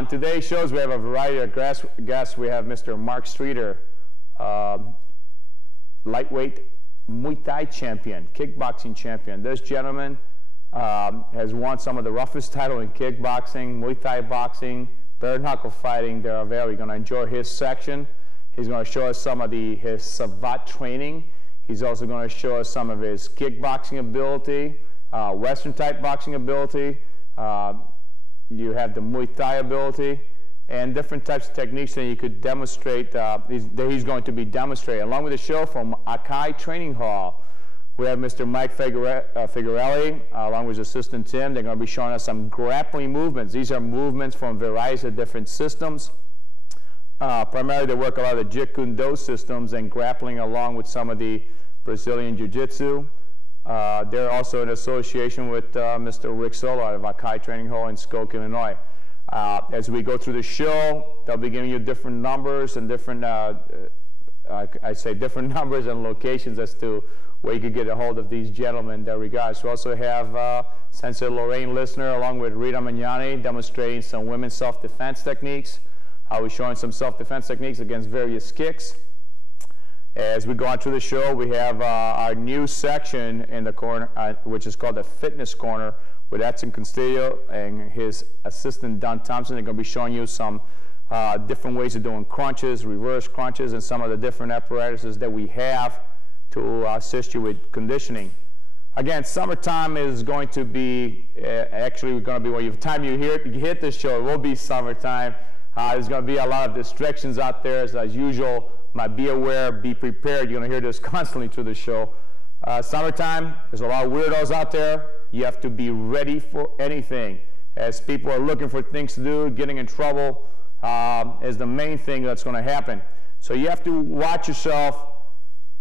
On today's shows, we have a variety of guests. We have Mr. Mark Streator, lightweight Muay Thai champion, kickboxing champion. This gentleman has won some of the roughest title in kickboxing, Muay Thai boxing, bare knuckle fighting. They're available. You're going to enjoy his section. He's going to show us some of his savate training. He's also going to show us some of his kickboxing ability, Western type boxing ability. You have the Muay Thai ability and different types of techniques that you could demonstrate, that he's going to be demonstrating. Along with the show from Akai Training Hall, we have Mr. Mike Figurelli, along with his assistant Tim. They're going to be showing us some grappling movements. These are movements from various of different systems. Primarily, they work a lot of the Jeet Kune Do systems and grappling along with some of the Brazilian Jiu-Jitsu. They're also in association with Mr. Rick Solo out of Akai Training Hall in Skokie, Illinois. As we go through the show, they'll be giving you different numbers and different, different numbers and locations as to where you could get a hold of these gentlemen in that regards. We also have Sensei Lorraine Lissner along with Rita Magnani demonstrating some women's self-defense techniques. We're showing some self-defense techniques against various kicks. As we go on through the show, we have our new section in the corner, which is called the Fitness Corner, with Edson Castillo and his assistant, Don Thompson. They're going to be showing you some different ways of doing crunches, reverse crunches, and some of the different apparatuses that we have to assist you with conditioning. Again, summertime is going to be, actually going to be, well, by the time you hit this show, it will be summertime. There's going to be a lot of distractions out there, as usual. Be aware, be prepared. You're going to hear this constantly through the show. Summertime, there's a lot of weirdos out there. You have to be ready for anything. As people are looking for things to do, getting in trouble is the main thing that's going to happen. So you have to watch yourself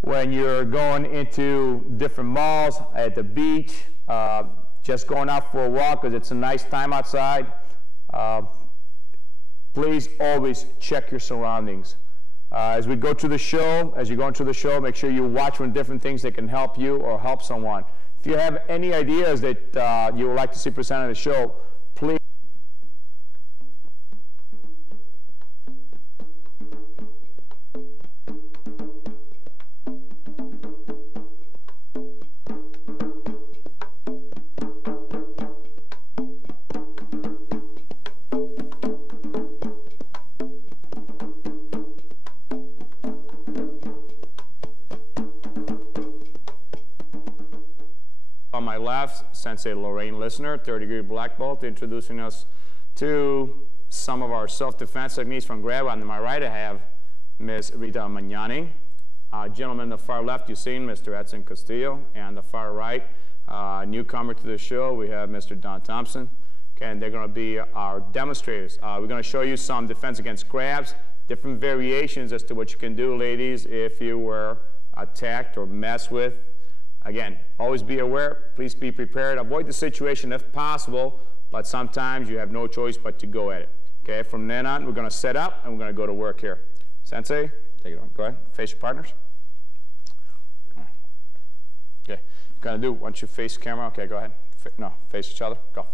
when you're going into different malls, at the beach, just going out for a walk because it's a nice time outside. Please always check your surroundings. As we go through the show, as you're going through the show, make sure you watch for different things that can help you or help someone. If you have any ideas that you would like to see presented on the show, please. On my left, Sensei Lorraine Lissner, 3rd-degree black belt, introducing us to some of our self-defense techniques from grab. On my right, I have Ms. Rita Magnani. Gentleman on the far left, you've seen Mr. Edson Castillo. And on the far right, newcomer to the show, we have Mr. Don Thompson. Okay, and they're going to be our demonstrators. We're going to show you some defense against grabs, different variations as to what you can do, ladies, if you were attacked or messed with. Again, always be aware, please be prepared, avoid the situation if possible, but sometimes you have no choice but to go at it. Okay, from then on, we're going to set up and we're going to go to work here. Sensei, take it on. Go ahead, face your partners. Okay, going to do, once you face camera, okay, go ahead. No, face each other, go.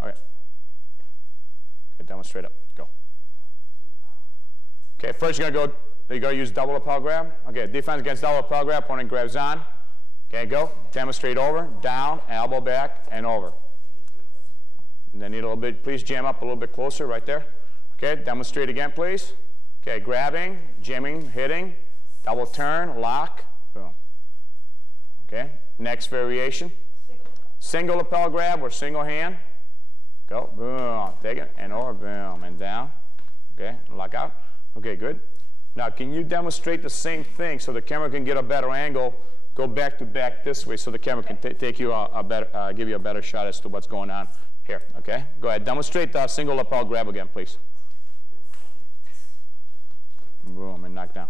Okay. Okay, demonstrate up, go. Okay, first you're going to use double lapel grab. Okay, defense against double lapel grab, opponent grabs on. Okay, go. Demonstrate over, down, elbow back, and over. And then need a little bit, please jam up a little bit closer right there. Okay, demonstrate again, please. Okay, grabbing, jamming, hitting, double turn, lock, boom. Okay, next variation. Single lapel grab or single hand. Go, boom, take it, and over, boom, and down. Okay, lock out. Okay, good. Now, can you demonstrate the same thing so the camera can get a better angle? Go back to back this way so the camera can take you give you a better shot as to what's going on here. Okay, go ahead. Demonstrate the single lapel grab again, please. Boom, and knock down.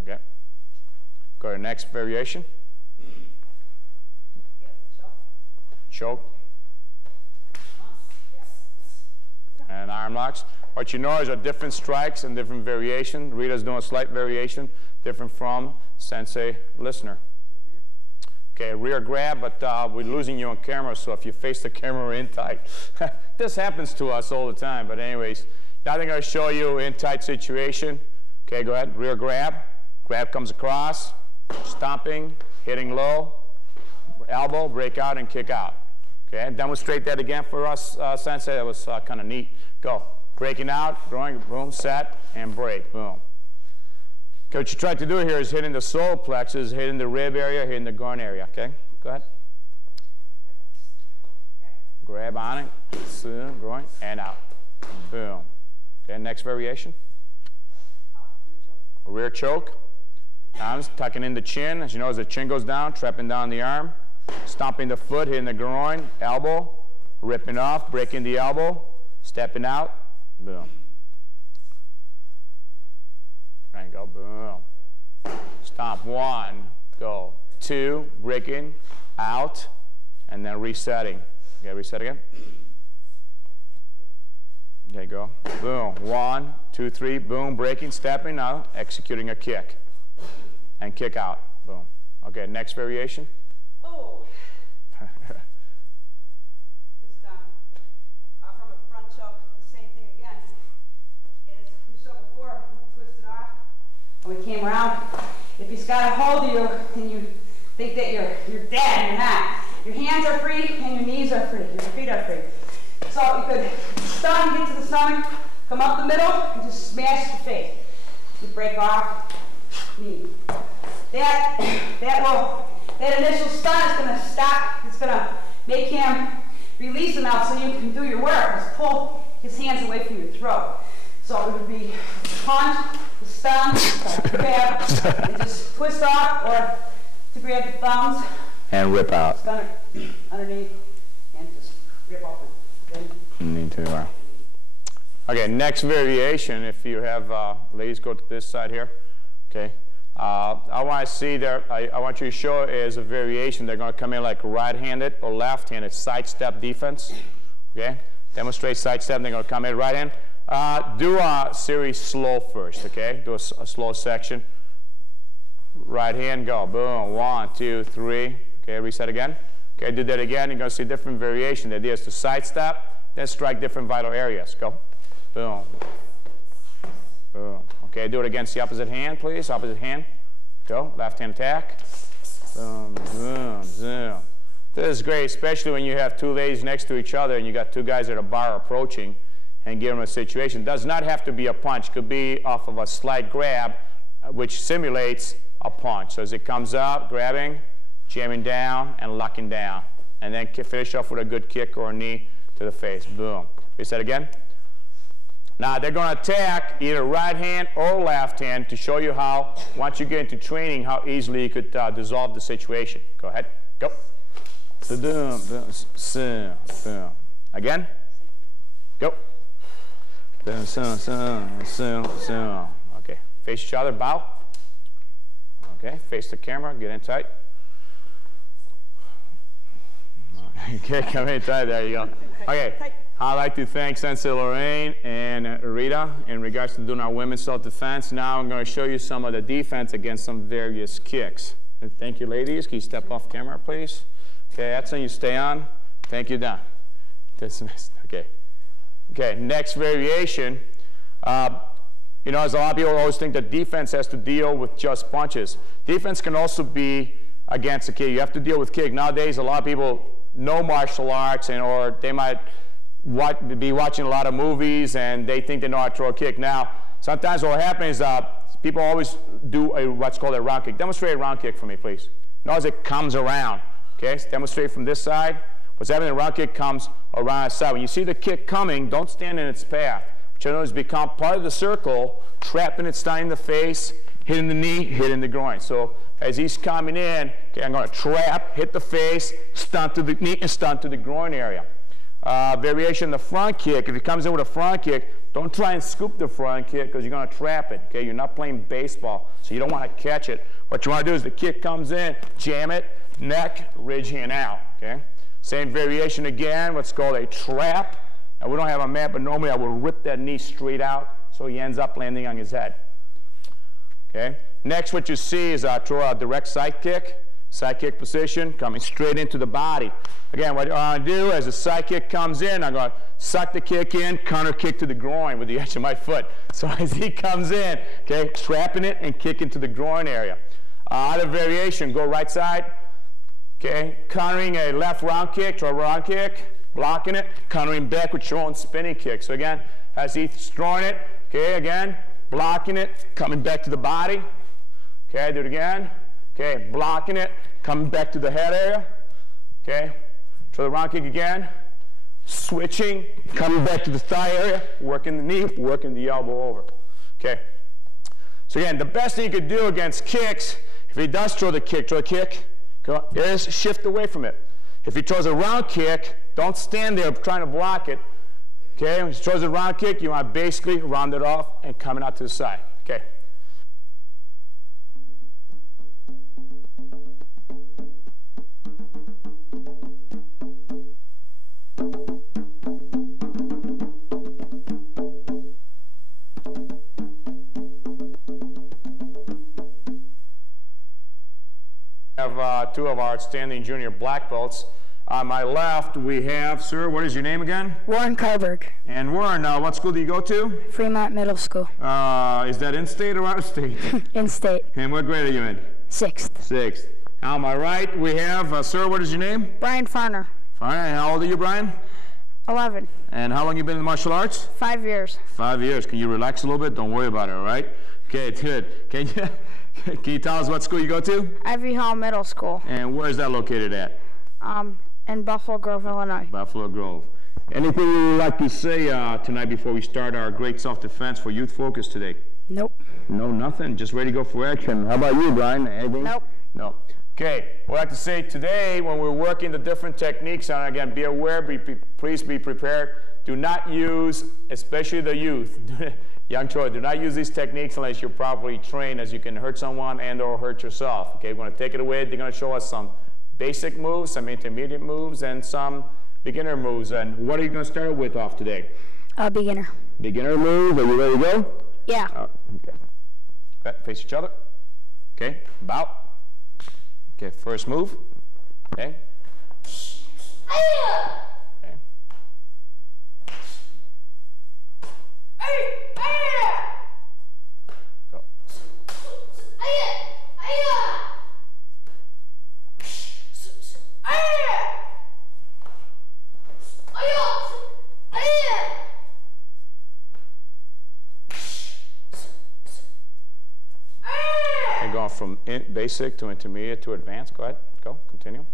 Okay. Go to the next variation. Choke. And arm locks. What you know is different strikes and different variation. Rita's doing a slight variation, different from Sensei Lissner. Okay, rear grab, but we're losing you on camera, so if you face the camera in tight. This happens to us all the time, but anyways, now I'm going to show you in tight situation. Okay, go ahead, rear grab. Grab comes across, stomping, hitting low, elbow, break out, and kick out. Okay, demonstrate that again for us, Sensei. That was kind of neat. Go. Breaking out, throwing, boom, set, and break, boom. Okay, what you try to do here is hitting the solar plexus, hitting the rib area, hitting the groin area, okay? Go ahead. Grab on it, soon, groin, and out. Boom. Okay, next variation. Rear choke. Now tucking in the chin. As you know, as the chin goes down, trapping down the arm. Stomping the foot, hitting the groin, elbow, ripping off, breaking the elbow, stepping out, boom. And go, boom. Stomp, 1, go, 2, breaking, out, and then resetting. Okay, reset again. Okay, go, boom, 1, 2, 3, boom, breaking, stepping, out, executing a kick. And kick out, boom. Okay, next variation. Oh. Just from a front choke, the same thing again. As we saw before, we twisted off. When we came around, if he's got a hold of you and you think that you're dead, you're not. Your hands are free and your knees are free. Your feet are free. So you could stun, get to the stomach, come up the middle, and just smash the face. You break off, knee. That initial stun is going to stop. It's going to make him release him out so you can do your work. Just pull his hands away from your throat. So it would be punch, stun, grab, and just twist off, or to grab the thumbs. And rip out. Stun underneath, and just rip off it. Need to. Okay, next variation, if you have, ladies, go to this side here. Okay. I want to see there, I want you to show is a variation. They're going to come in like right-handed or left-handed sidestep defense. Okay? Demonstrate sidestep, they're going to come in right hand. Do a series slow first, okay? Do a slow section. Right hand, go. Boom. 1, 2, 3. Okay, reset again. Okay, do that again. You're going to see different variation. The idea is to sidestep, then strike different vital areas. Go. Boom. Boom. Okay, do it against the opposite hand, please. Opposite hand. Go. Left hand attack. Boom, boom, zoom. This is great, especially when you have two ladies next to each other and you got two guys at a bar approaching and give them a situation. It does not have to be a punch. It could be off of a slight grab, which simulates a punch. So as it comes up, grabbing, jamming down, and locking down. And then finish off with a good kick or a knee to the face. Boom. Reset again. Now they're going to attack either right hand or left hand to show you how, once you get into training, how easily you could dissolve the situation. Go ahead. Go. Again. Go. Okay. Face each other. Bow. Okay. Face the camera. Get in tight. Okay. Come in tight. There you go. Okay. I'd like to thank Sensei Lorraine and Rita in regards to doing our women's self-defense. Now I'm going to show you some of the defense against some various kicks. And thank you, ladies. Can you step off camera, please? Okay, Edson, you stay on. Thank you, Don. Dismissed. Okay. Okay, next variation. You know, as a lot of people always think that defense has to deal with just punches. Defense can also be against a kick. You have to deal with kick. Nowadays, a lot of people know martial arts, or they might be watching a lot of movies and they think they know how to throw a kick. Now, sometimes what happens is people always do what's called a round kick. Demonstrate a round kick for me, please. Notice it comes around. Okay, so demonstrate from this side. What's happening, the round kick comes around the side. When you see the kick coming, don't stand in its path. What you know is become part of the circle, trapping it, stunning the face, hitting the knee, hitting the groin. So as he's coming in, okay, I'm going to trap, hit the face, stunt to the knee, and stunt to the groin area. Variation the front kick. If it comes in with a front kick, don't try and scoop the front kick because you're going to trap it. Okay, you're not playing baseball, so you don't want to catch it. What you want to do is the kick comes in, jam it, neck, ridge hand out. Okay, same variation again. What's called a trap. Now we don't have a mat, but normally I would rip that knee straight out so he ends up landing on his head. Okay. Next, what you see is throw a direct side kick. Side kick position, coming straight into the body. Again, what I want to do as the side kick comes in, I'm going to suck the kick in, counter kick to the groin with the edge of my foot. So as he comes in, okay, trapping it and kick into the groin area. Other variation, go right side, okay, countering a left round kick to a round kick, blocking it, countering back with your own spinning kick. So again, as he's throwing it, okay, again, blocking it, coming back to the body. Okay, do it again. Okay, blocking it, coming back to the head area. Okay, throw the round kick again. Switching, coming back to the thigh area, working the knee, working the elbow over. Okay. So again, the best thing you could do against kicks, if he does throw the kick, is shift away from it. If he throws a round kick, don't stand there trying to block it. Okay, when he throws a round kick, you want to basically round it off and coming out to the side. Okay. Have two of our outstanding junior black belts. On my left, we have, sir, what is your name again? Warren Karberg. And Warren, what school do you go to? Fremont Middle School. Is that in-state or out-of-state? In-state. And what grade are you in? 6th. 6th. On my right, we have, sir, what is your name? Brian Farner. Farner. And how old are you, Brian? 11. And how long you been in martial arts? 5 years. 5 years. Can you relax a little bit? Don't worry about it, all right? Okay, good. Can you tell us what school you go to? Ivy Hall Middle School. And where is that located at? In Buffalo Grove, Illinois. Buffalo Grove. Anything you would like to say tonight before we start our great self-defense for Youth Focus today? Nope. No, nothing. Just ready to go for action. How about you, Brian? Anything? Nope. No. Okay. What I'd like to say today, when we're working the different techniques, and again, be aware, please be prepared. Do not use, especially the youth, young children, do not use these techniques unless you're properly trained, as you can hurt someone and or hurt yourself. Okay, we're going to take it away. They're going to show us some basic moves, some intermediate moves, and some beginner moves. And what are you going to start with off today? Beginner. Beginner move. Are you ready to go? Yeah. Okay. Okay. Face each other. Okay. Bow. Okay. First move. Okay. Okay. Go. And going from basic to intermediate to advanced. Go ahead. Go. Continue.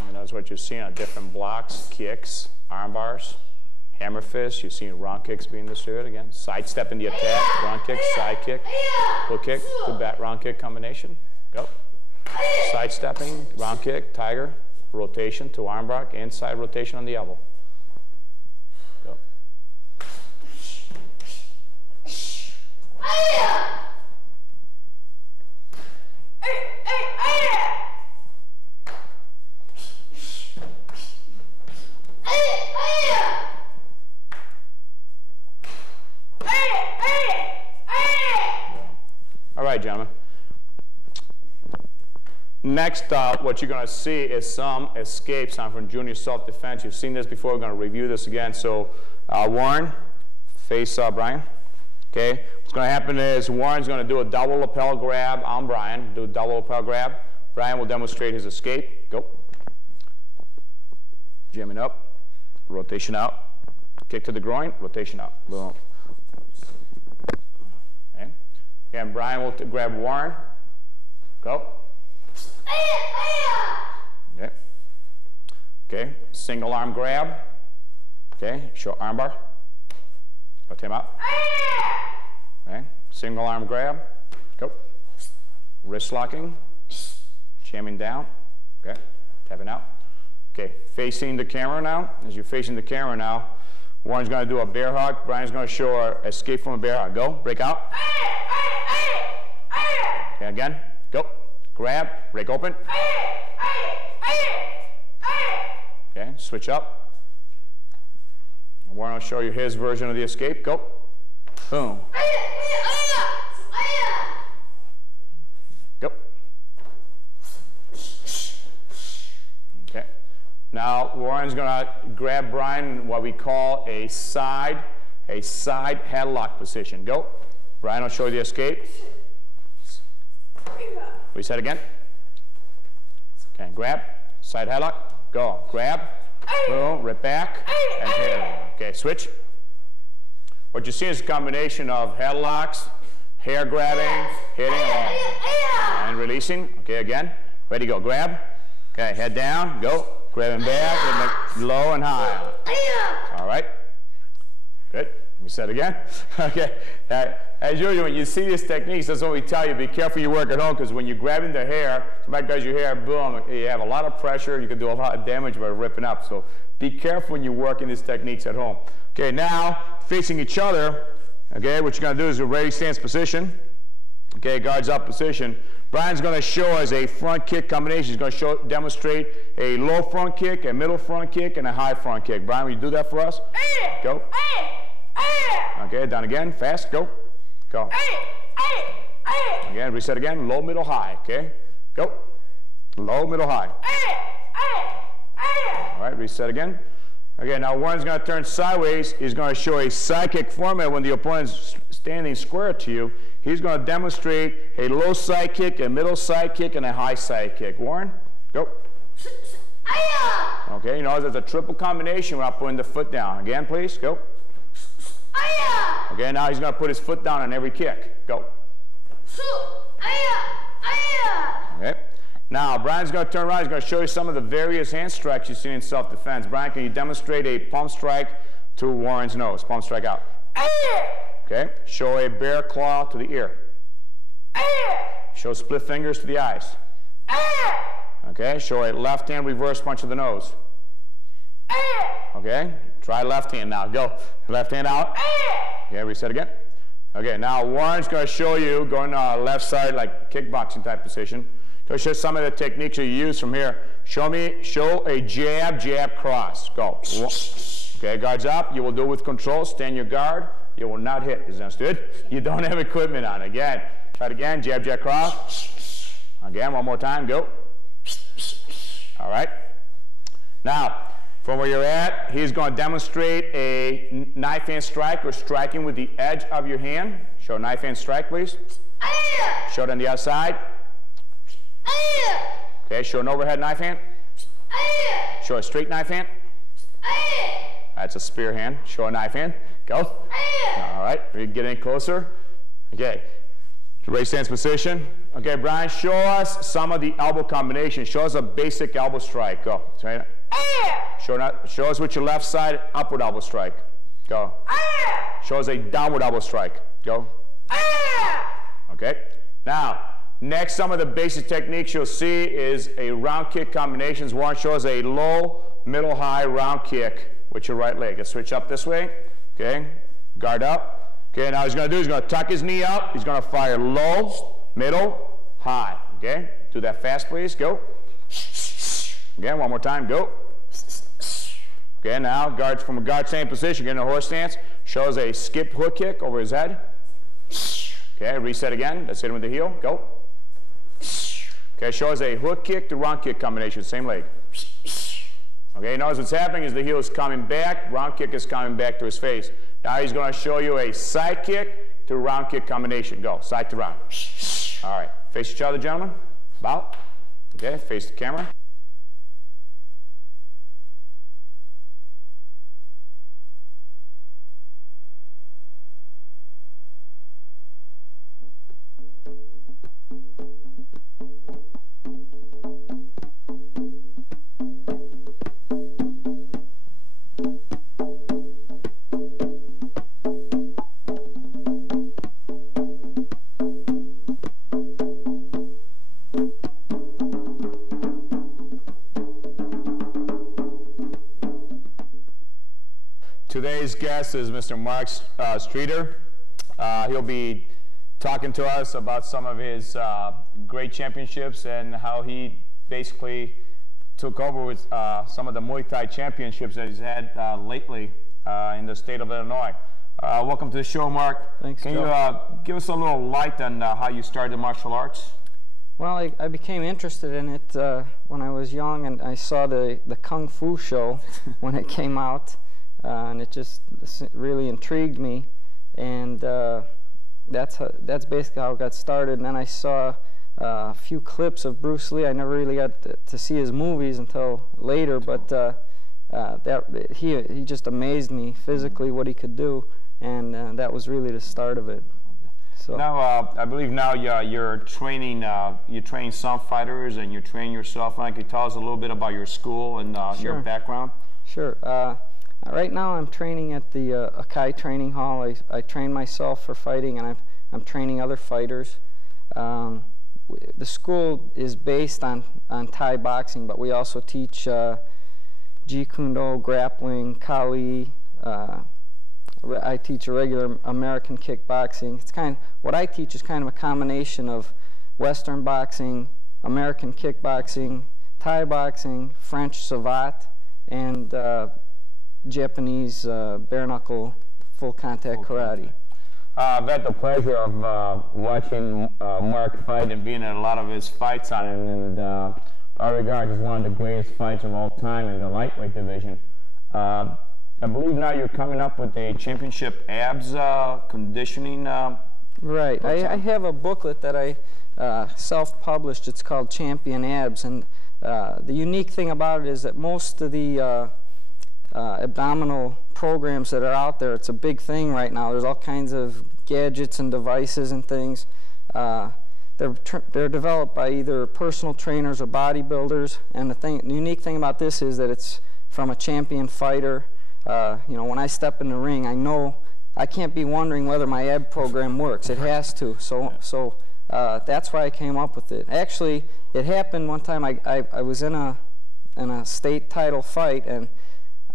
And that's what you're seeing on different blocks, kicks, arm bars, hammer fists. You're seeing round kicks being distributed again. Sidestepping the attack, round kick, side kick, hook kick, good bat round kick combination. Go. Sidestepping, round kick, tiger, rotation to arm bar, inside rotation on the elbow. Go. All right, gentlemen. Next up, what you're going to see is some escapes from junior self-defense. You've seen this before. We're going to review this again. So, Warren, face Brian. Okay. What's going to happen is Warren's going to do a double lapel grab on Brian. Do a double lapel grab. Brian will demonstrate his escape. Go. Jamming up. Rotation out. Kick to the groin. Rotation out. Boom. Okay. Again, Brian will grab Warren. Go. Okay. Okay. Single arm grab. Okay. Short arm bar. Rotate him out. Okay. Single arm grab. Go. Wrist locking. Jamming down. Okay. Tapping out. Okay. Facing the camera now. As you're facing the camera now, Warren's going to do a bear hug. Brian's going to show an escape from a bear hug. Go. Break out. Okay. Again. Go. grab, break open. Okay, switch up. Warren will show you his version of the escape. Go. Boom. Go. Okay. Now Warren's gonna grab Brian in what we call a side headlock position. Go. Brian will show you the escape. Reset again. Okay, grab, side headlock, go. Grab, boom, right back, and hit. Okay, switch. What you see is a combination of headlocks, hair grabbing, hitting, and releasing. Okay, again. Ready, go. Grab. Okay, head down, go. Grabbing back, and low and high. All right. Good. Reset again. Okay. As usual, when you see these techniques, that's what we tell you. Be careful you work at home, because when you're grabbing the hair, somebody grabs your hair, boom, you have a lot of pressure. You can do a lot of damage by ripping up. So be careful when you're working these techniques at home. Okay, now facing each other. Okay, what you're going to do is a ready stance position. Okay, guards up position. Brian's going to show us a front kick combination. He's going to demonstrate a low front kick, a middle front kick, and a high front kick. Brian, will you do that for us? Go. Okay, down again, fast, go. Go. Again, reset again, low, middle, high, okay? Go. Low, middle, high. All right, reset again. Okay, now Warren's going to turn sideways. He's going to show a side kick format when the opponent's standing square to you. He's going to demonstrate a low side kick, a middle side kick, and a high side kick. Warren, go. Okay, you know, there's a triple combination without putting the foot down. Again, please, go. Okay, now he's going to put his foot down on every kick. Go. Okay. Now, Brian's going to turn around. He's going to show you some of the various hand strikes you see in self-defense. Brian, can you demonstrate a palm strike to Warren's nose? Palm strike out. Okay. Show a bear claw to the ear. Show split fingers to the eyes. Okay. Show a left hand reverse punch to the nose. Okay. Try left hand now. Go. Left hand out. Okay, reset again. Okay, now Warren's going to show you going left side like kickboxing type position. Going to show some of the techniques you use from here. Show a jab, jab, cross. Go. Okay, guards up. You will do it with control. Stand your guard. You will not hit. Is that understood? You don't have equipment on. Again. Try it again. Jab, jab, cross. Again, one more time. Go. All right. Now, from where you're at, he's going to demonstrate a knife hand strike or striking with the edge of your hand. Show a knife hand strike, please. Show it on the outside. Okay, show an overhead knife hand. Show a straight knife hand. That's a spear hand. Show a knife hand. Go. All right, we get in closer. Okay, raise stance position. Okay, Brian, show us some of the elbow combinations. Show us a basic elbow strike. Go. Right. Show us with your left side upward elbow strike. Go. Show us a downward elbow strike. Go. Okay. Now, next, some of the basic techniques you'll see is a round kick combinations. Warren shows a low, middle, high round kick with your right leg. Let's switch up this way. Okay. Guard up. Okay. Now, he's going to do, he's going to tuck his knee up. He's going to fire low, middle, high. Okay. Do that fast, please. Go. Again, one more time. Go. Okay, now guards from a guard stance position, get in a horse stance. Shows a skip hook kick over his head. Okay, reset again. Let's hit him with the heel. Go. Okay, shows a hook kick to round kick combination, same leg. Okay, notice what's happening is the heel is coming back, round kick is coming back to his face. Now he's going to show you a side kick to round kick combination. Go, side to round. All right, face each other, gentlemen. Bow. Okay, face the camera. Today's guest is Mr. Mark Streator. He'll be talking to us about some of his great championships and how he basically took over with some of the Muay Thai championships that he's had lately in the state of Illinois. Welcome to the show, Mark. Thanks, Can Joe. you give us a little light on how you started martial arts? Well, I became interested in it when I was young, and I saw the Kung Fu show when it came out, and it just really intrigued me, and that's basically how it got started. And then I saw a few clips of Bruce Lee. I never really got to see his movies until later, but he just amazed me physically what he could do, and that was really the start of it. So now, I believe now you're training. You train some fighters, and you train yourself. Why don't you tell us a little bit about your school and your background? Sure. Right now, I'm training at the Akai Training Hall. I train myself for fighting, and I'm training other fighters. The school is based on Thai boxing, but we also teach Jeet Kune Do, grappling, Kali. I teach a regular American kickboxing. It's what I teach is kind of a combination of Western boxing, American kickboxing, Thai boxing, French savate, and Japanese bare knuckle full contact karate. I've had the pleasure of watching Mark fight and being at a lot of his fights on him, and I regard as one of the greatest fights of all time in the lightweight division. I believe now you're coming up with a championship abs conditioning. Right. I have a booklet that I self-published. It's called Champion Abs, and the unique thing about it is that most of the abdominal programs that are out there, it's a big thing right now. There's all kinds of gadgets and devices and things. They're developed by either personal trainers or bodybuilders, and the unique thing about this is that it's from a champion fighter. You know, when I step in the ring, I know I can't be wondering whether my ab program works. It has to. So that's why I came up with it. Actually, it happened one time. I was in a state title fight, and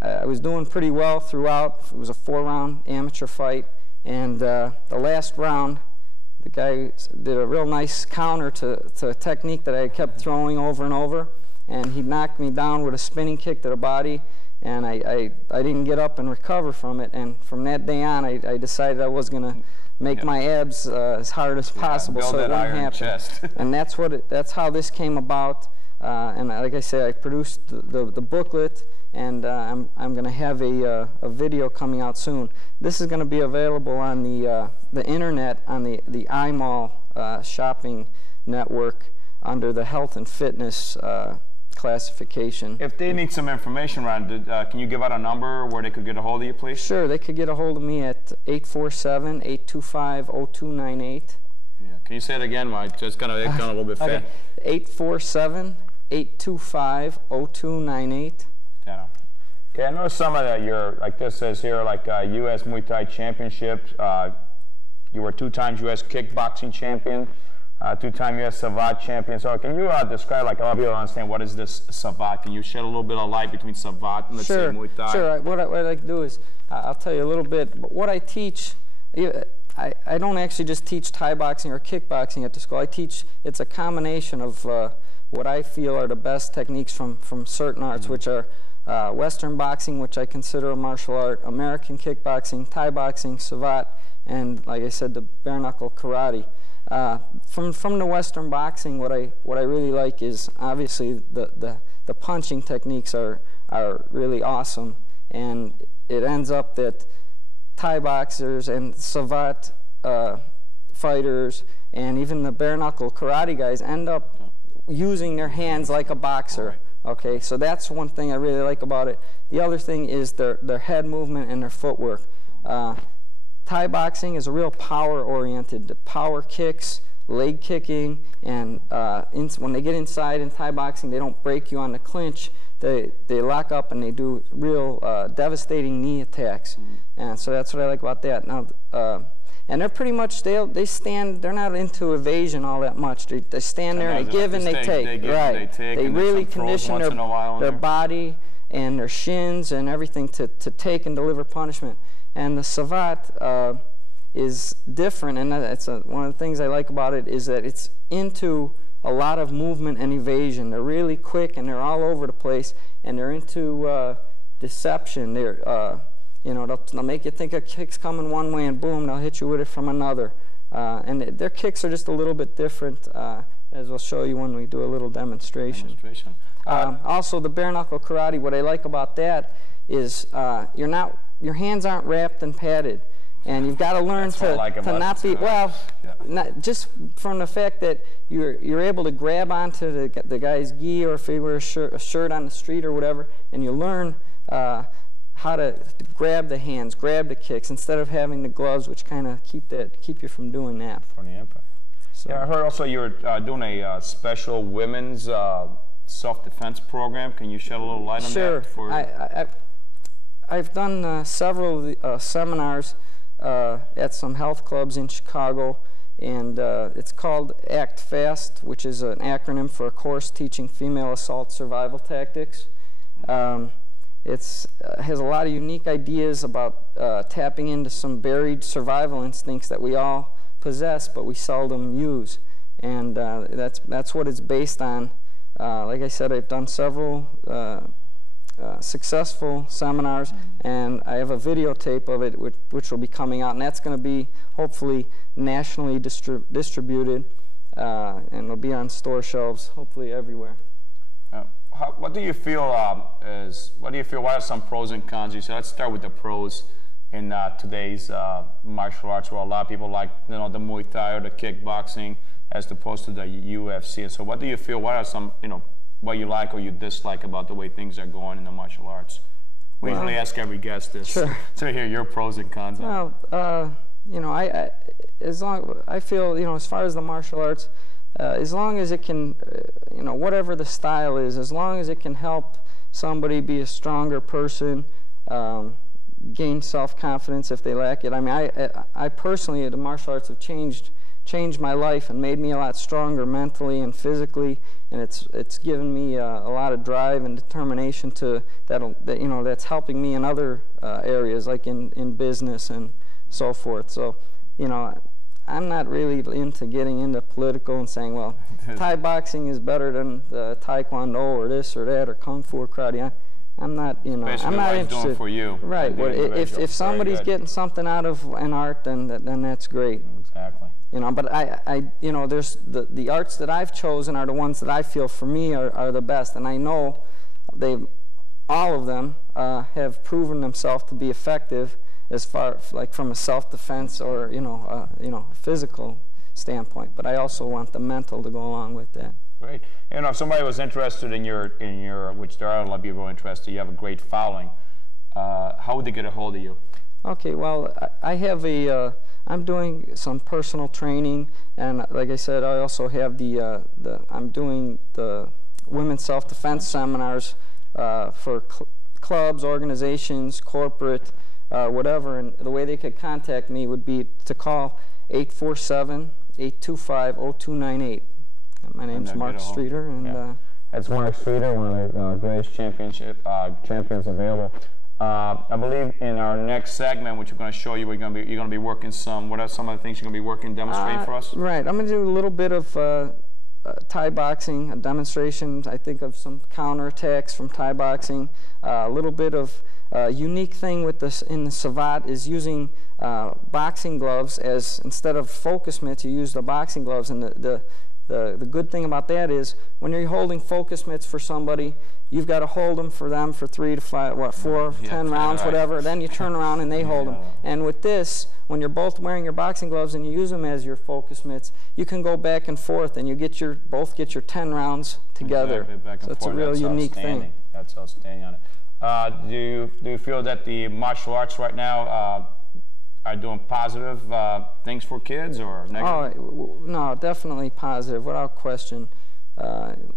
I was doing pretty well throughout. It was a 4-round amateur fight, and the last round, the guy did a real nice counter to a technique that I kept throwing over and over, and he knocked me down with a spinning kick to the body, and I didn't get up and recover from it. And from that day on, I decided I was going to make my abs as hard as possible, so it wouldn't happen. Chest. And that's how this came about. And like I say, I produced the booklet, and I'm going to have a video coming out soon. This is going to be available on the internet on the iMall shopping network under the health and fitness classification. If they need some information around it, can you give out a number where they could get a hold of you, please? Sure, they could get a hold of me at 847-825-0298. Yeah. Can you say it again? It's kind of a little bit fast. 847-825-0298. Yeah. Okay, I know some of that. Like this says here, like U.S. Muay Thai Championships. You were 2 times U.S. kickboxing champion, 2-time U.S. savate champion. So can you describe, like, a lot of people don't understand what is this savate? Can you shed a little bit of light between savate and, let's say, Muay Thai? Sure. What I like to do is, I'll tell you a little bit. But what I teach, I don't actually just teach Thai boxing or kickboxing at the school. It's a combination of what I feel are the best techniques from certain arts, which are Western boxing, which I consider a martial art, American kickboxing, Thai boxing, savate, and, like I said, the bare knuckle karate. From the Western boxing, what I really like is obviously the punching techniques are really awesome, and it ends up that Thai boxers and savate fighters and even the bare knuckle karate guys end up using their hands like a boxer. Okay, so that's one thing I really like about it. The other thing is their head movement and their footwork. Thai boxing is a real power-oriented. The power kicks, leg kicking, and when they get inside in Thai boxing, they don't break you on the clinch. They lock up and they do real devastating knee attacks. And so that's what I like about that. Now, and they're pretty much, they stand, they're not into evasion all that much. They stand there, they give and they take. They really condition their body and their shins and everything to take and deliver punishment. And the savate, is different, and that's one of the things I like about it, is that it's into a lot of movement and evasion. They're really quick, and they're all over the place, and they're into deception. They're, you know, they'll make you think a kick's coming one way, and boom, they'll hit you with it from another. And their kicks are just a little bit different, as we'll show you when we do a little demonstration. Also, the bare knuckle karate, what I like about that is your hands aren't wrapped and padded. And you've got to learn to not be, well, not, just from the fact that you're able to grab onto the guy's gi, or if he wears a shirt on the street or whatever, and you learn how to grab the hands, grab the kicks, instead of having the gloves, which kind of keep you from doing that. From the impact. So. Yeah, I heard also you're doing a special women's self-defense program. Can you shed a little light on that? Sure. I've done several seminars at some health clubs in Chicago, and it's called ACT FAST, which is an acronym for a course teaching female assault survival tactics. It has a lot of unique ideas about tapping into some buried survival instincts that we all possess, but we seldom use, and that's what it's based on. Like I said, I've done several successful seminars, and I have a videotape of it which will be coming out, and that's going to be hopefully nationally distributed, and it'll be on store shelves hopefully everywhere. What do you feel what are some pros and cons? You said, let's start with the pros in today's martial arts, where a lot of people like, you know, the Muay Thai or the kickboxing as opposed to the UFC. So what do you feel, what are some, you know, what you like or you dislike about the way things are going in the martial arts? We usually ask every guest this, sure, to hear your pros and cons. Well, you know, I feel, you know, as far as the martial arts, as long as it can, you know, whatever the style is, as long as it can help somebody be a stronger person, gain self-confidence if they lack it. I mean, I personally, the martial arts have changed my life and made me a lot stronger mentally and physically, and it's given me a lot of drive and determination you know, that's helping me in other areas, like in business and so forth. So, you know, I'm not really into getting into political and saying, well, Thai boxing is better than the Taekwondo or this or that or Kung Fu or karate. I'm not, you know, basically I'm not interested. Doing for you. Right. Well, if somebody's getting something out of an art, then that's great. Exactly. You know, but you know, there's the arts that I've chosen are the ones that I feel for me are the best, and I know all of them have proven themselves to be effective as far like from a self-defense or you know physical standpoint. But I also want the mental to go along with that. Great. You know, if somebody was interested in your which there are a lot of people interested, you have a great following. How would they get a hold of you? Okay. Well, I have I'm doing some personal training, and like I said, I also have I'm doing the women's self-defense seminars for clubs, organizations, corporate, whatever. And the way they could contact me would be to call 847-825-0298. My name's Mark Streator, and that's Mark Streator, one of the greatest champions available. I believe in our next segment, which we're going to show you, you're going to be working some. What are some of the things you're going to be working, demonstrating for us? Right. I'm going to do a little bit of Thai boxing, a demonstration. I think of some counterattacks from Thai boxing. A little bit of unique thing with this in the Savate is using boxing gloves as instead of focus mitts. You use the boxing gloves, and the good thing about that is when you're holding focus mitts for somebody, you've got to hold them for 3 to 5, 4, 10 rounds, whatever. Then you turn around and they hold them. And with this, when you're both wearing your boxing gloves and you use them as your focus mitts, you can go back and forth, and you both get your 10 rounds together. Exactly, back and so it's forth. a real unique thing. That's outstanding on it. Do you feel that the martial arts right now are doing positive things for kids or negative? Oh, no, definitely positive, without question.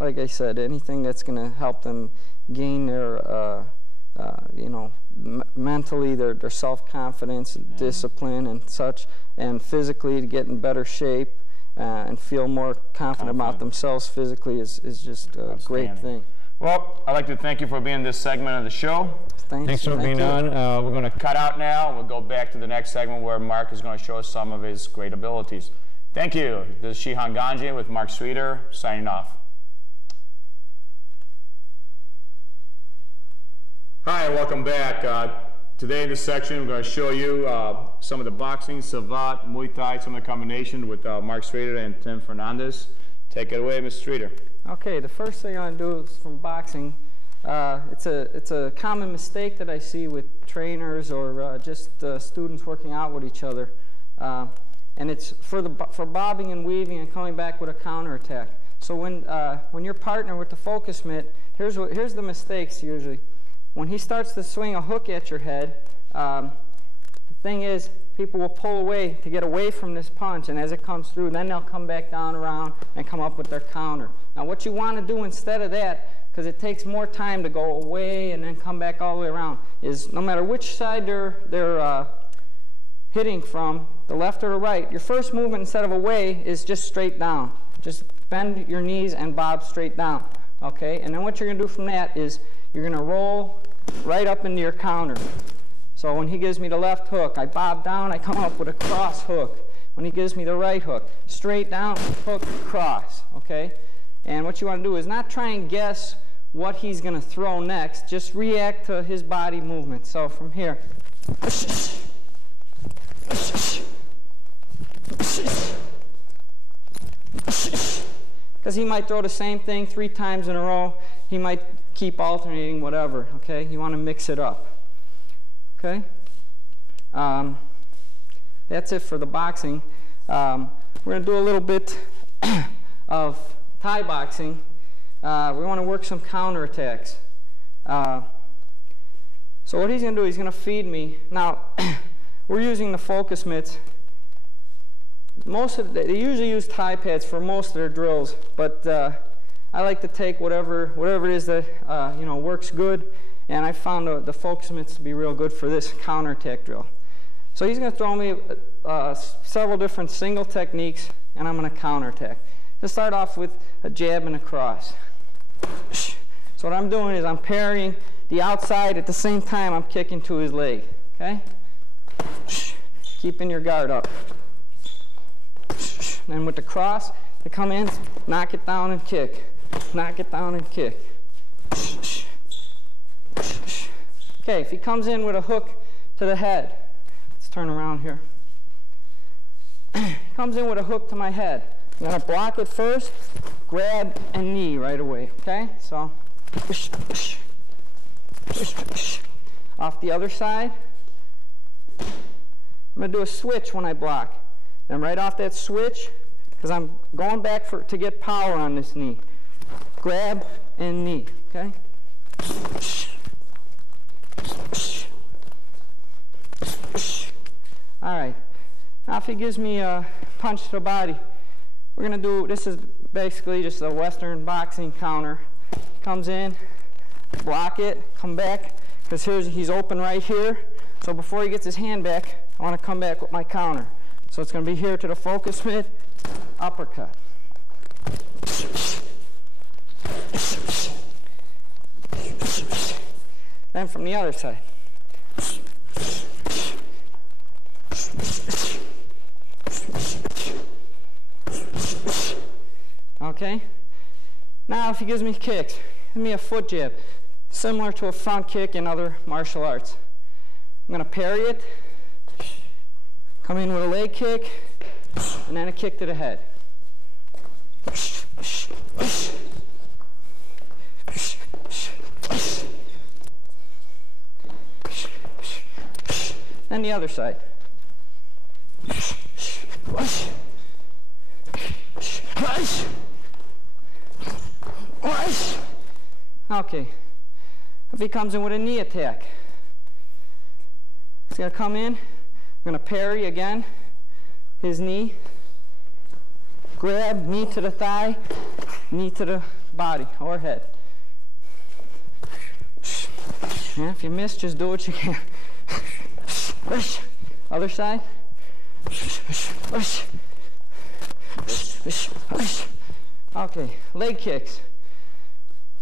Like I said, anything that's going to help them gain their, you know, mentally their self-confidence, discipline, and such, and physically to get in better shape and feel more confident about themselves physically is just a great thing. Well, I'd like to thank you for being in this segment of the show. Thanks for being on. We're going to cut out now. We'll go back to the next segment where Mark is going to show us some of his great abilities. Thank you. This is Shihan Gangi with Mark Streator signing off. Hi, welcome back. Today in this section, we're going to show you some of the boxing, savate, Muay Thai, some of the combination with Mark Streator and Tim Fernandez. Take it away, Mr. Streator. Okay, the first thing I want to do is from boxing. It's a common mistake that I see with trainers or just students working out with each other, and it's for bobbing and weaving and coming back with a counterattack. So when your partner with the focus mitt, here's the mistakes usually. When he starts to swing a hook at your head, the thing is, people will pull away to get away from this punch, and as it comes through, then they'll come back down around and come up with their counter. Now what you want to do instead of that, because it takes more time to go away and then come back all the way around, is no matter which side they're hitting from, the left or the right, your first movement instead of away is just straight down. Just bend your knees and bob straight down, okay? And then what you're going to do from that is you're going to roll right up into your counter. So when he gives me the left hook, I bob down, I come up with a cross hook. When he gives me the right hook, straight down, hook, cross, okay? And what you want to do is not try and guess what he's going to throw next, just react to his body movement. So from here, because he might throw the same thing 3 times in a row, he might keep alternating, whatever, okay? You want to mix it up, okay? That's it for the boxing. We're going to do a little bit of Thai boxing. We want to work some counterattacks. So what he's going to do, he's going to feed me. Now, we're using the focus mitts. They usually use Thai pads for most of their drills, but I like to take whatever it is that works good, and I found the focus mitts to be real good for this counterattack drill. So he's going to throw me several different single techniques, and I'm going to counterattack. Let's start off with a jab and a cross. So what I'm doing is I'm parrying the outside at the same time I'm kicking to his leg, okay? Keeping your guard up. Then with the cross, to come in, knock it down and kick. Knock it down and kick. Okay, if he comes in with a hook to the head, let's turn around here. He comes in with a hook to my head. I'm going to block it first, grab and knee right away, okay? So, off the other side, I'm going to do a switch when I block. Then right off that switch, because I'm going back to get power on this knee. Grab and knee, okay? All right. Now if he gives me a punch to the body, we're going to do, this is basically just a Western boxing counter. Comes in, block it, come back, because he's open right here. So before he gets his hand back, I want to come back with my counter. So it's going to be here to the focus mitt, uppercut. Then from the other side. Okay? Now if he gives me kicks, give me a foot jab, similar to a front kick in other martial arts. I'm going to parry it, come in with a leg kick, and then a kick to the head. Then the other side. Okay. If he comes in with a knee attack, he's going to come in, I'm going to parry again, his knee, grab, knee to the thigh, knee to the body or head. And if you miss, just do what you can. Other side. Okay, leg kicks.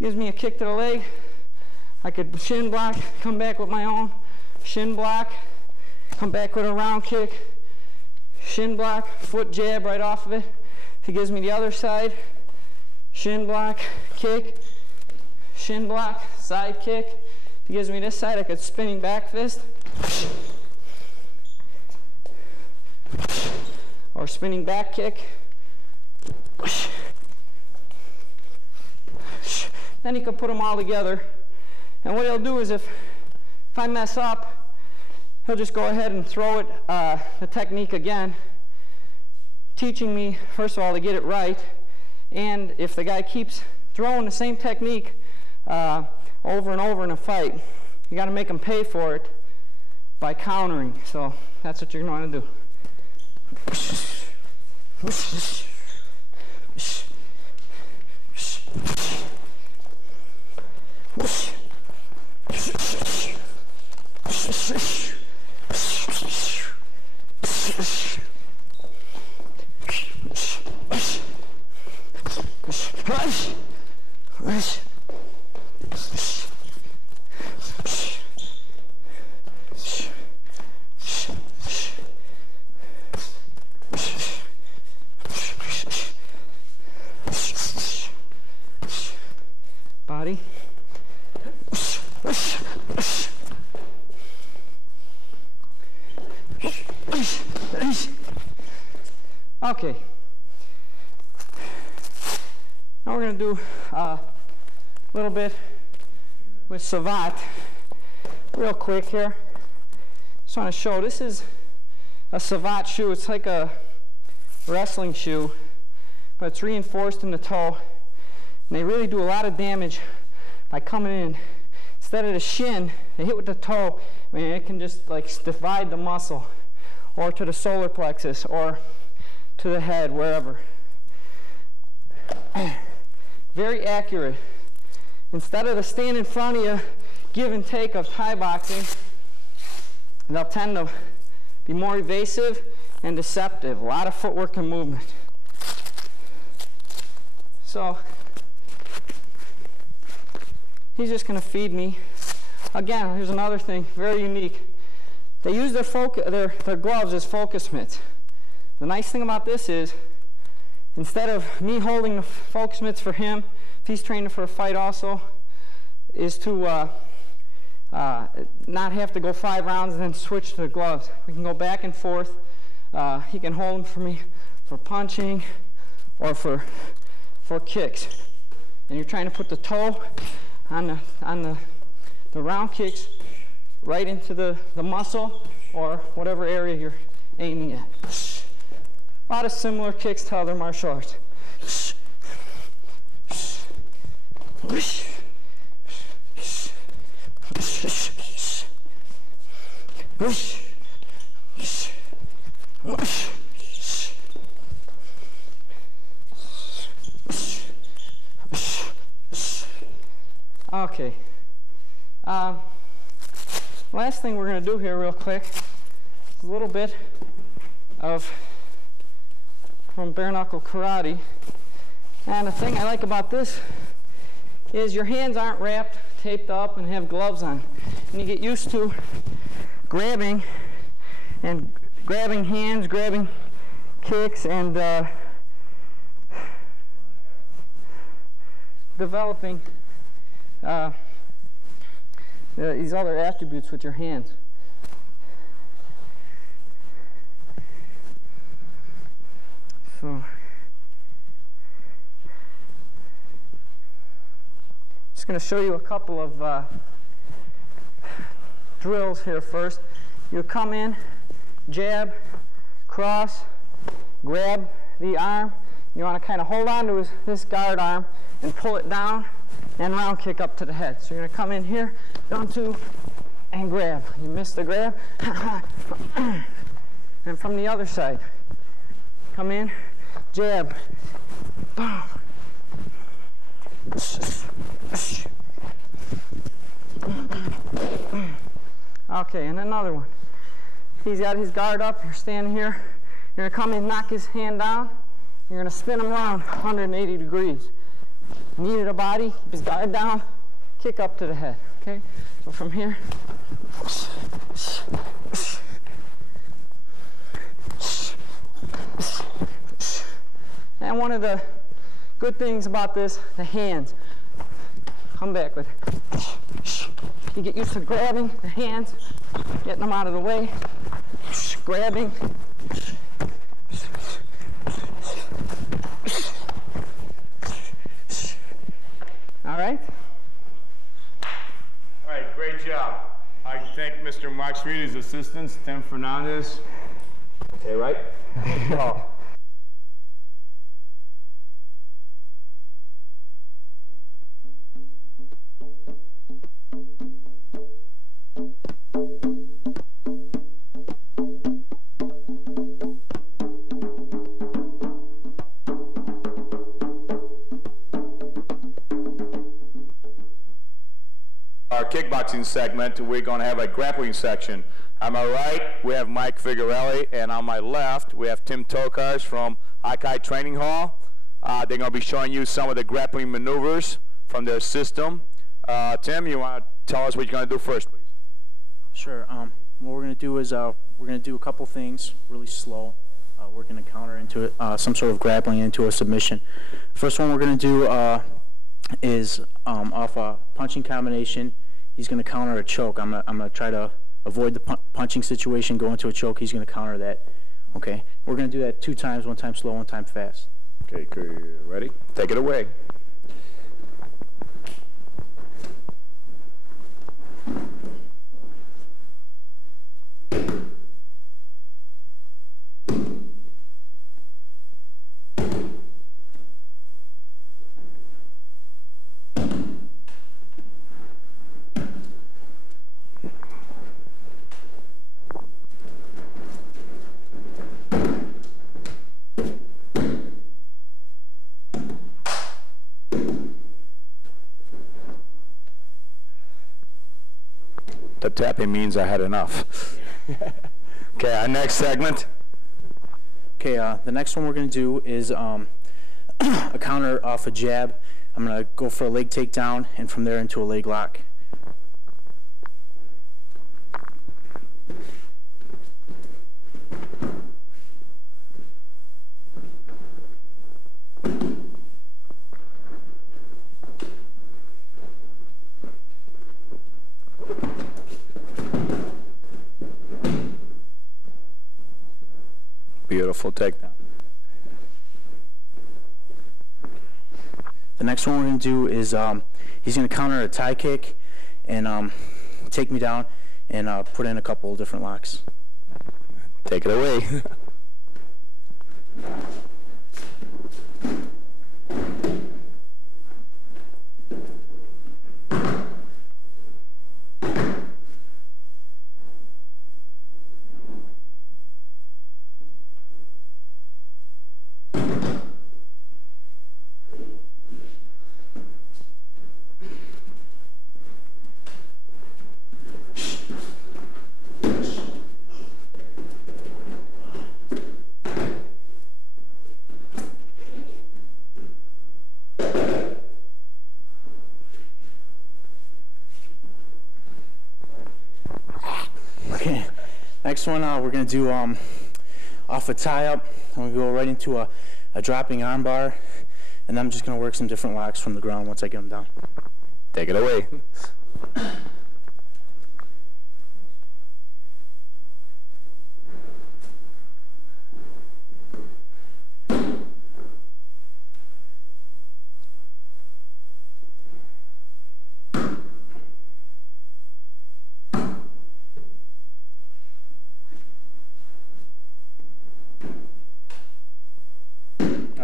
Gives me a kick to the leg. I could shin block, come back with my own, shin block, come back with a round kick, shin block, foot jab right off of it. If he gives me the other side, shin block, kick, shin block, side kick. If he gives me this side, I could spinning back fist, or spinning back kick. Then he could put them all together. And what he'll do is if I mess up, he'll just go ahead and throw it, the technique again, teaching me, first of all, to get it right. And if the guy keeps throwing the same technique over and over in a fight, you got to make him pay for it by countering. So that's what you're going to do. Body. Okay. Now we're going to do a little bit with savate real quick here. Just want to show, this is a savate shoe. It's like a wrestling shoe, but it's reinforced in the toe. And they really do a lot of damage by coming in. Instead of the shin, they hit with the toe. I mean, it can just like divide the muscle, or to the solar plexus, or to the head, wherever. Very accurate. Instead of the stand in front of you, give and take of Thai boxing, they'll tend to be more evasive and deceptive. A lot of footwork and movement. So he's just going to feed me. Again, here's another thing, very unique. They use their gloves as focus mitts. The nice thing about this is, instead of me holding the focus mitts for him, if he's training for a fight also, is to not have to go 5 rounds and then switch to the gloves. We can go back and forth. He can hold them for me for punching or for kicks. And you're trying to put the toe on the round kicks right into the muscle or whatever area you're aiming at. A lot of similar kicks to other martial arts. Okay. Last thing we're going to do here real quick is a little bit of from bare knuckle karate. And the thing I like about this is your hands aren't wrapped, taped up, and have gloves on. And you get used to grabbing hands, grabbing kicks, and developing these other attributes with your hands. So, just going to show you a couple of drills here first. You come in, jab, cross, grab the arm. You want to kind of hold on to this guard arm and pull it down and round kick up to the head. So you're going to come in here, 1, 2, and grab. You miss the grab. And from the other side, come in, jab, boom. Okay, and another one. He's got his guard up, you're standing here. You're going to come in, knock his hand down. You're going to spin him around 180 degrees. Knee to the body, keep his guard down, kick up to the head. Okay, so from here. And one of the good things about this, the hands. Come back with it. You get used to grabbing the hands, getting them out of the way, grabbing. All right? All right, great job. I thank Mr. Mark Streeter's assistants, Tim Fernandez. Okay, right? Oh. Our kickboxing segment, we're going to have a grappling section. On my right, we have Mike Figurelli, and on my left, we have Tim Tokarz from Akai Training Hall. They're going to be showing you some of the grappling maneuvers from their system. Tim, you want to tell us what you're going to do first, please? Sure. What we're going to do is we're going to do a couple things really slow. We're going to counter into it, some sort of grappling into a submission. First one we're going to do is off a punching combination. He's going to counter a choke. I'm going to try to avoid the punching situation, go into a choke. He's going to counter that. Okay. We're going to do that 2 times, 1 time slow, 1 time fast. Okay, ready? Take it away. The tapping means I had enough. Okay, our next segment. Okay, the next one we're going to do is a counter off a jab. I'm going to go for a leg takedown and from there into a leg lock. Beautiful takedown. The next one we're going to do is he's going to counter a tie kick and take me down and put in a couple of different locks. Take it away. Okay, next one we're going to do off a tie-up. I'm going to go right into a dropping arm bar, and I'm just going to work some different locks from the ground once I get them down. Take it away.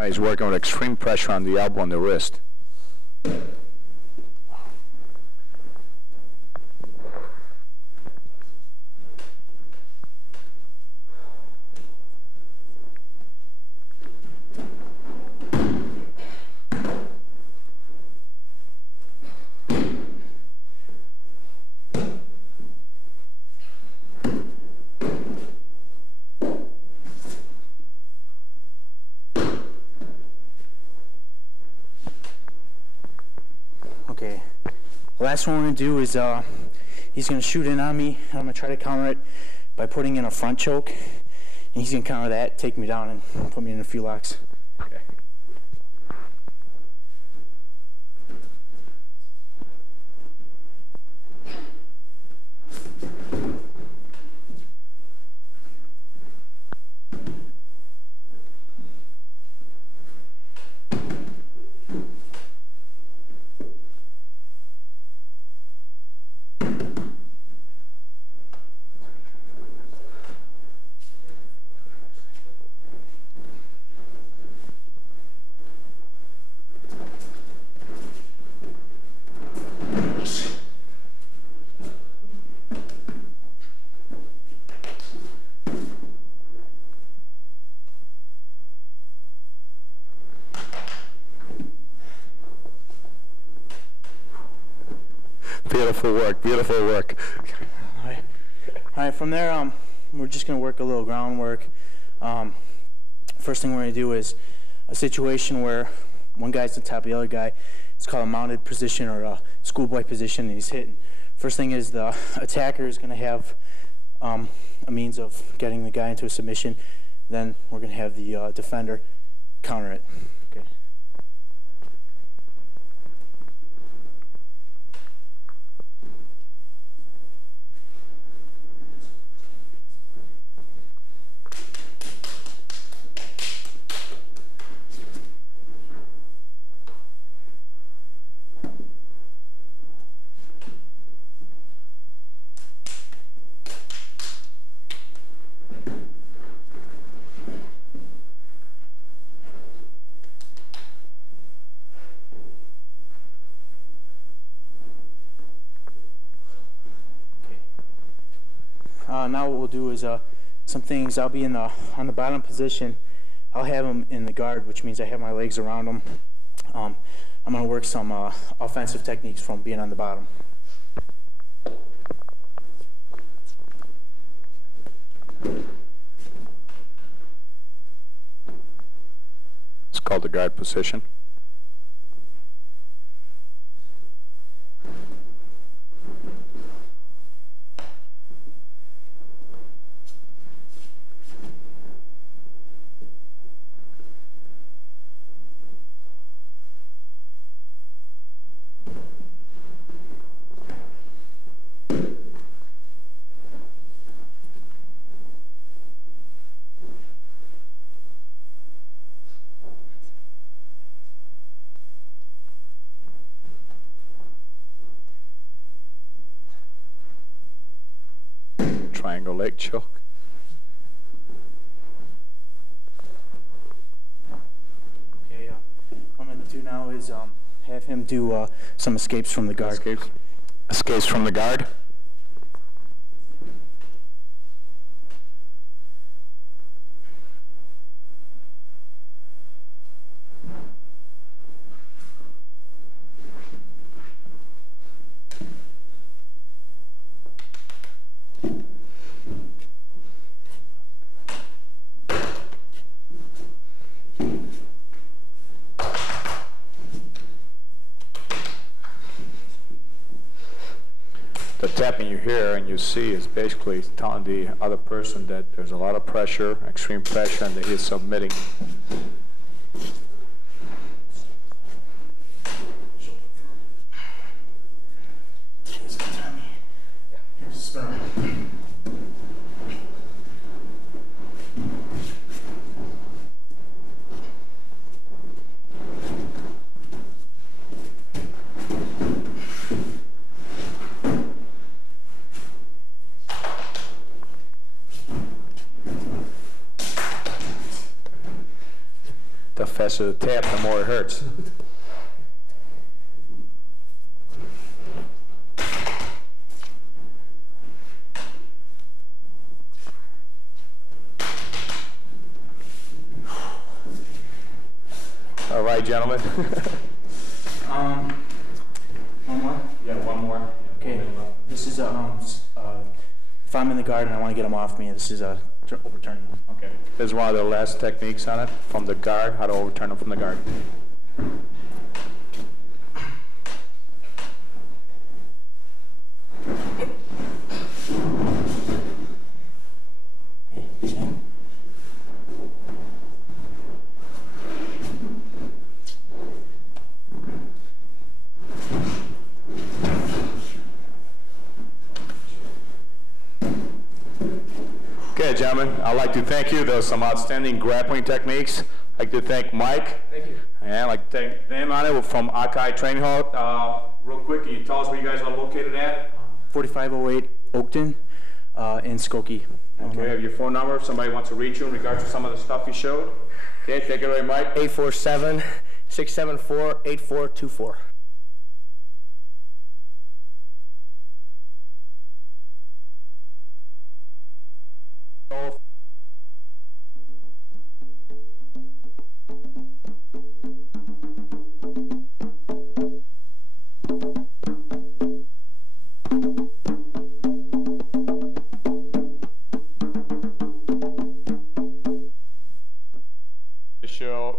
He's working with extreme pressure on the elbow and the wrist. last one we're going to do is he's going to shoot in on me. I'm going to try to counter it by putting in a front choke. And he's going to counter that, take me down, and put me in a few locks. Okay. Beautiful work, beautiful work. All right, from there, we're just going to work a little groundwork. First thing we're going to do is a situation where one guy's on top of the other guy. It's called a mounted position or a schoolboy position, and he's hitting. First thing is the attacker is going to have a means of getting the guy into a submission. Then we're going to have the defender counter it. Okay. Now what we'll do is some things. I'll be on the bottom position. I'll have him in the guard, which means I have my legs around him. I'm going to work some offensive techniques from being on the bottom. It's called the guard position. Triangle leg choke. Okay, what I'm going to do now is have him do some escapes from the guard. Escapes from the guard. The tapping you hear and you see is basically telling the other person that there's a lot of pressure, extreme pressure, and that he's submitting. The faster the tap, the more it hurts. All right, gentlemen. One more? Yeah, one more. Okay. This is if I'm in the guard and I want to get him off me, this is overturning him. Okay. This is one of the last techniques on it, from the guard, how to overturn them from the guard. gentlemen. I'd like to thank you. Those are some outstanding grappling techniques. I'd like to thank Mike. Thank you. And I'd like to thank Dan on it from Akai Training Hall. Real quick, can you tell us where you guys are located at? 4508 Oakton in Skokie. Okay, have your phone number if somebody wants to reach you in regards to some of the stuff you showed. Okay, take it away, Mike. 847-674-8424.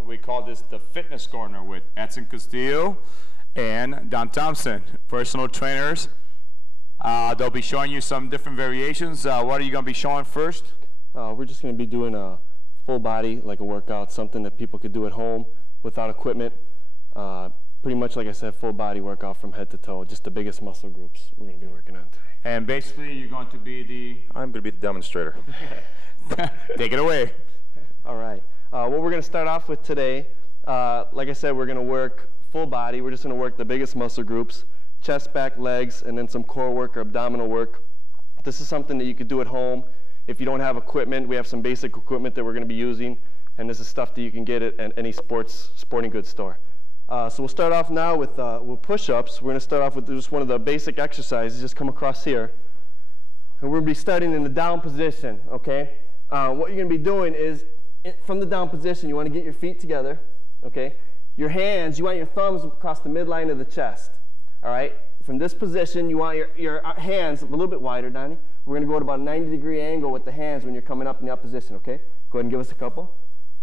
We call this the Fitness Corner with Edson Castillo and Don Thompson, personal trainers. They'll be showing you some different variations. What are you going to be showing first? We're just going to be doing a full body, like a workout, something that people could do at home without equipment. Pretty much, like I said, full body workout from head to toe, just the biggest muscle groups we're going to be working on today. And basically, you're going to be the... I'm going to be the demonstrator. Take it away. All right. What we're going to start off with today, like I said, we're going to work full body. We're just going to work the biggest muscle groups, chest, back, legs, and then some core work or abdominal work. This is something that you could do at home. If you don't have equipment, we have some basic equipment that we're going to be using, and this is stuff that you can get at any sporting goods store. So we'll start off now with push-ups. We're going to start off with just one of the basic exercises. Just come across here. And we're going to be starting in the down position, okay? What you're going to be doing is, from the down position, you want to get your feet together, okay? Your hands, you want your thumbs across the midline of the chest, all right? From this position, you want your hands a little bit wider, Donnie. We're going to go at about a 90-degree angle with the hands when you're coming up in the up position, okay? Go ahead and give us a couple.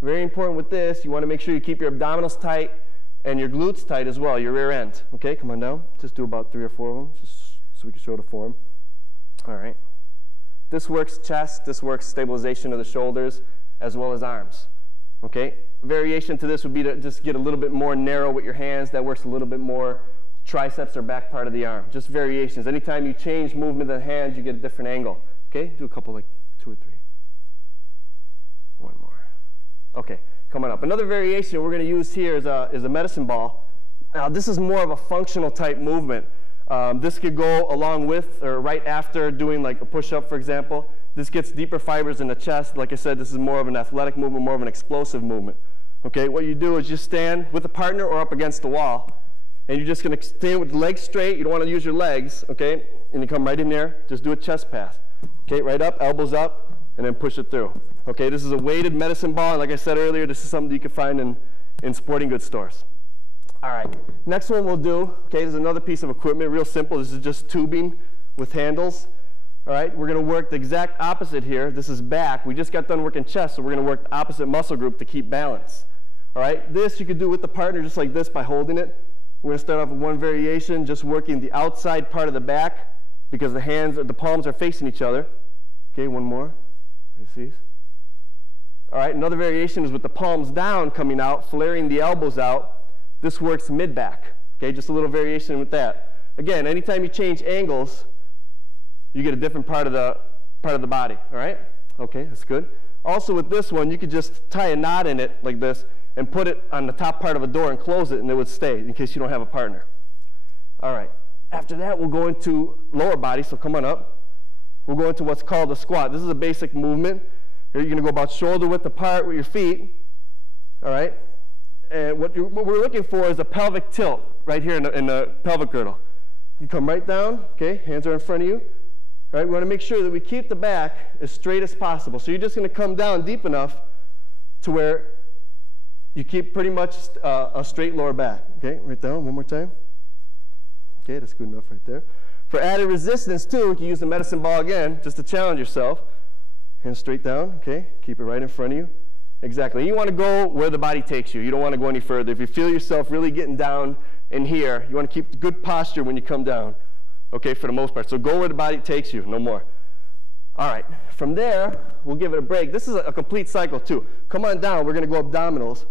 Very important with this, you want to make sure you keep your abdominals tight and your glutes tight as well, your rear end, okay? Come on down. Just do about 3 or 4 of them, just so we can show the form. All right. This works chest, this works stabilization of the shoulders, as well as arms, okay? Variation to this would be to just get a little bit more narrow with your hands. That works a little bit more triceps or back part of the arm. Just variations. Anytime you change movement of the hands, you get a different angle, okay? Do a couple, like 2 or 3. One more. Okay, coming up. Another variation we're going to use here is a medicine ball. Now, this is more of a functional type movement. This could go along with or right after doing like a push-up, for example. This gets deeper fibers in the chest. Like I said, this is more of an athletic movement, more of an explosive movement. Okay, what you do is just stand with a partner or up against the wall, and you're just going to stand with the legs straight. You don't want to use your legs, okay? And you come right in there. Just do a chest pass. Okay, right up, elbows up, and then push it through. Okay, this is a weighted medicine ball. And like I said earlier, this is something you can find in sporting goods stores. All right, next one we'll do, okay, this is another piece of equipment, real simple. This is just tubing with handles. All right, we're going to work the exact opposite here. This is back. We just got done working chest, so we're going to work the opposite muscle group to keep balance. All right, this you could do with the partner just like this by holding it. We're going to start off with one variation, just working the outside part of the back because the palms are facing each other. Okay, one more. See? All right, another variation is with the palms down coming out, flaring the elbows out. This works mid-back. Okay, just a little variation with that. Again, anytime you change angles, you get a different part of the body, all right? Okay, that's good. Also with this one, you could just tie a knot in it like this and put it on the top part of a door and close it, and it would stay in case you don't have a partner. All right, after that, we'll go into lower body, so come on up. We'll go into what's called a squat. This is a basic movement. Here you're gonna go about shoulder width apart with your feet, all right? And what we're looking for is a pelvic tilt right here in the pelvic girdle. You come right down, okay, hands are in front of you. All right, we want to make sure that we keep the back as straight as possible. So you're just going to come down deep enough to where you keep pretty much a straight lower back. Okay, right down, one more time. Okay, that's good enough right there. For added resistance too, you can use the medicine ball again, just to challenge yourself. Hands straight down, okay, keep it right in front of you. Exactly, you want to go where the body takes you. You don't want to go any further. If you feel yourself really getting down in here, you want to keep good posture when you come down. Okay, for the most part. So go where the body takes you, no more. All right, from there, we'll give it a break. This is a complete cycle too. Come on down, we're gonna go abdominals.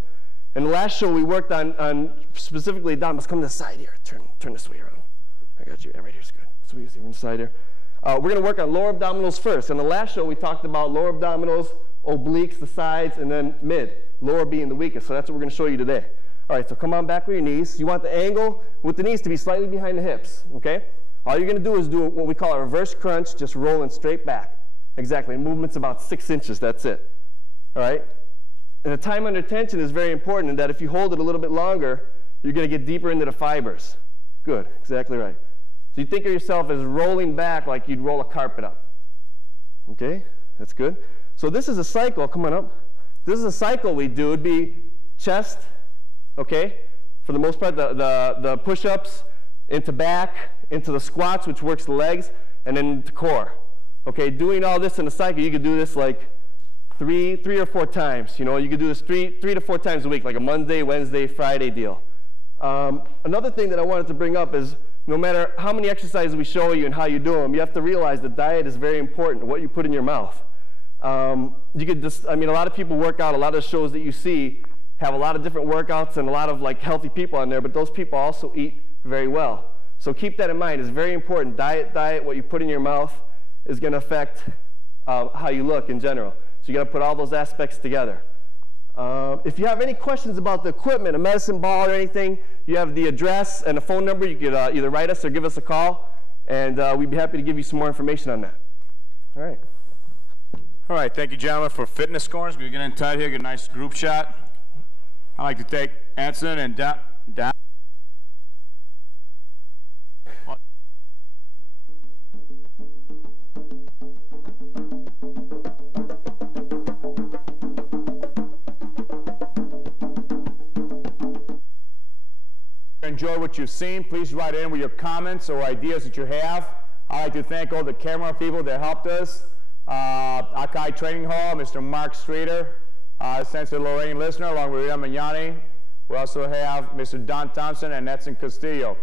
And the last show we worked on specifically abdominals. Come to the side here, turn this way around. I got you, yeah, right here's good. So we can see from the side here. We're going to work on lower abdominals first. In the last show, we talked about lower abdominals, obliques, the sides, and then mid, lower being the weakest. So that's what we're going to show you today. All right, so come on back with your knees. You want the angle with the knees to be slightly behind the hips, okay? All you're going to do is do what we call a reverse crunch, just rolling straight back. Exactly, the movement's about 6 inches, that's it. All right? And the time under tension is very important in that if you hold it a little bit longer, you're going to get deeper into the fibers. Good, exactly right. So you think of yourself as rolling back like you'd roll a carpet up. Okay, that's good. So this is a cycle, come on up. This is a cycle we do. It'd be chest, okay? For the most part, the push-ups into back, into the squats, which works the legs, and then into core. Okay, doing all this in a cycle, you could do this like three or four times. You know, you could do this three to four times a week, like a Monday, Wednesday, Friday deal. Another thing that I wanted to bring up is no matter how many exercises we show you and how you do them, you have to realize that diet is very important, what you put in your mouth. You could just, I mean, a lot of people work out, a lot of the shows that you see have a lot of different workouts and a lot of like healthy people on there, but those people also eat very well. So keep that in mind. It's very important. Diet, what you put in your mouth is going to affect how you look in general. So you got to put all those aspects together. If you have any questions about the equipment, a medicine ball or anything, you have the address and a phone number. You could either write us or give us a call, and we'd be happy to give you some more information on that. All right. All right, thank you, gentlemen, for fitness scores. We're getting tight here, get a nice group shot. I'd like to take Anson and down. Enjoy what you've seen. Please write in with your comments or ideas that you have. I'd like to thank all the camera people that helped us. Akai Training Hall, Mr. Mark Streator, Sensei Lorraine Lissner, along with Rita Magnani. We also have Mr. Don Thompson and Edson Castillo.